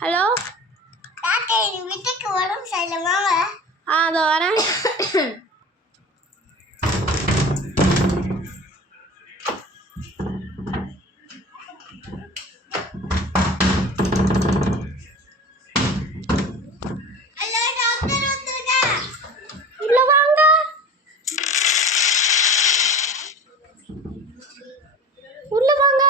Hello வீட்டுக்கு உடம்பு சரியில்லை அதோ வரேன். உள்ள வாங்க. உள்ள வாங்க.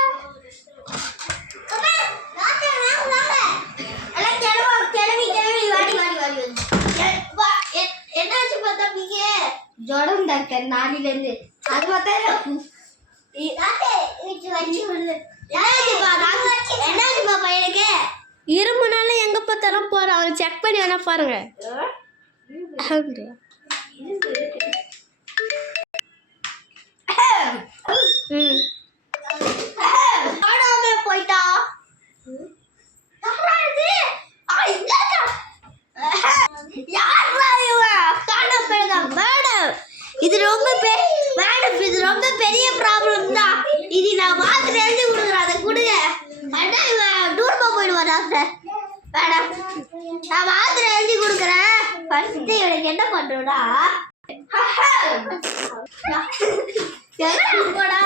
ஜோடம் டாக்டர் நாளிலிருந்து அது பார்த்தா பையனுக்கு இருமுனால எங்க பார்த்தாலும் போற அவரை செக் பண்ணி வேணா பாருங்க. போயிட்டா இது ரொம்ப பெரிய ப்ராப்ளம் தான். இது நான் மாத்திரை எழுதி கொடுக்குறேன், அதை கொடுங்க. டூர்மா போயிடுவா டாக்டர். மேடம் நான் மாத்திரை எழுதி கொடுக்குறேன். ஃபர்ஸ்ட் இவனுக்கு என்ன பண்ணுறா போடா